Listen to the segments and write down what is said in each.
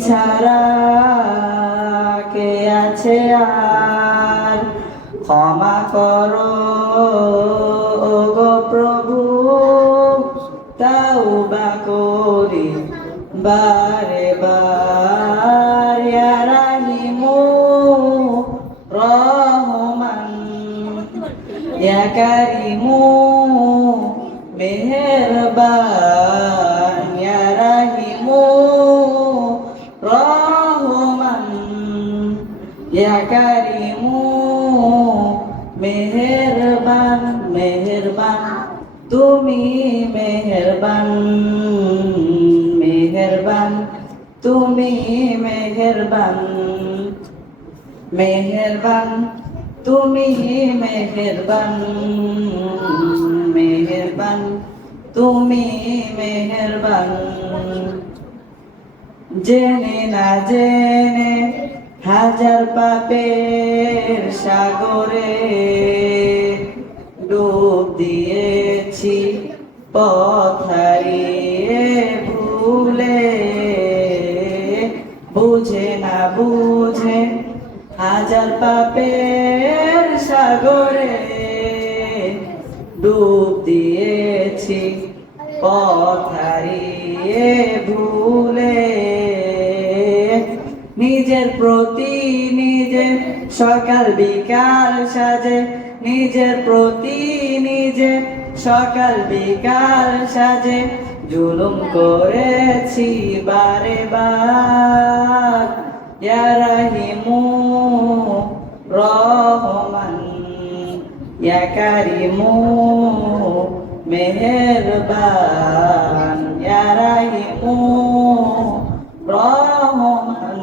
ছাড়া কে আছে আর? ক্ষমা করো গো প্রভু তাও বা করি, বারে বার রাহিমু রহমান ইয়া কারিমু ইয়া কারিমু মেহেরবান মেহেরবান তুমি মেহেরবান মেহেরবান তুমি মেহেরবান মেহেরবান তুমি মেহেরবান মেহেরবান তুমি মেহেরবান জেনে না জেনে হাজার পাপের সাগরে ডুব দিয়েছি, পথ ভুলে। বুঝে না বুঝে হাজার পাপের সাগরে ডুব দিয়েছি, পথ হারিয়ে ভুলে। নিজের প্রতি নিজে, সকাল বিকাল সাজে। নিজের প্রতি নিজে, সকাল বিকাল সাজে। জুলুম করেছি বারে বার। রাহিমু, রহমান। ইয়া মেহেরবান। ইয়া রাহিমু রহমান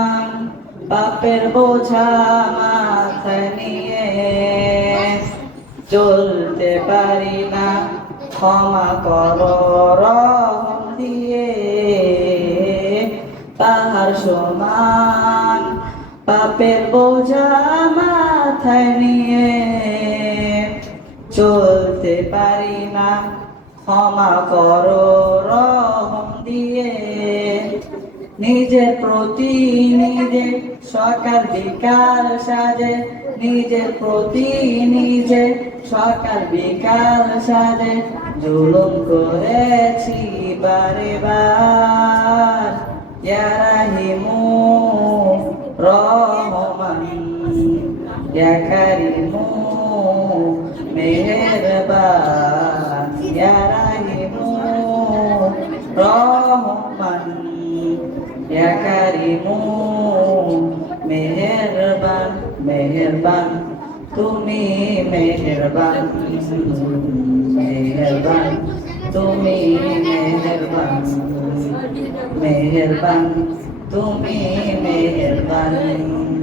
পাপের বোঝা মাথায় নিয়ে চলতে পারি না। ক্ষমা করো দিয়ে পাহাড় সমান। পাপের বোঝা মাথায় নিয়ে চলতে পারি না। ক্ষমা করো দিয়ে নিজের প্রতি নিজে সকাল বিকাল সাজে। নিজের প্রতি নিজে সকাল বিকাল সাজে। জুলুম করেছি বারে বার। ইয়া রাহিমু রহমান ইয়া কারিমু মেহেরবান। ইয়া রাহিমু রহমান। ইয়া কারিমু মেহেরবান মেহেরবান। তুমি মেহেরবান মেহেরবান। তুমি মেহেরবান মেহেরবান। তুমি মেহেরবান।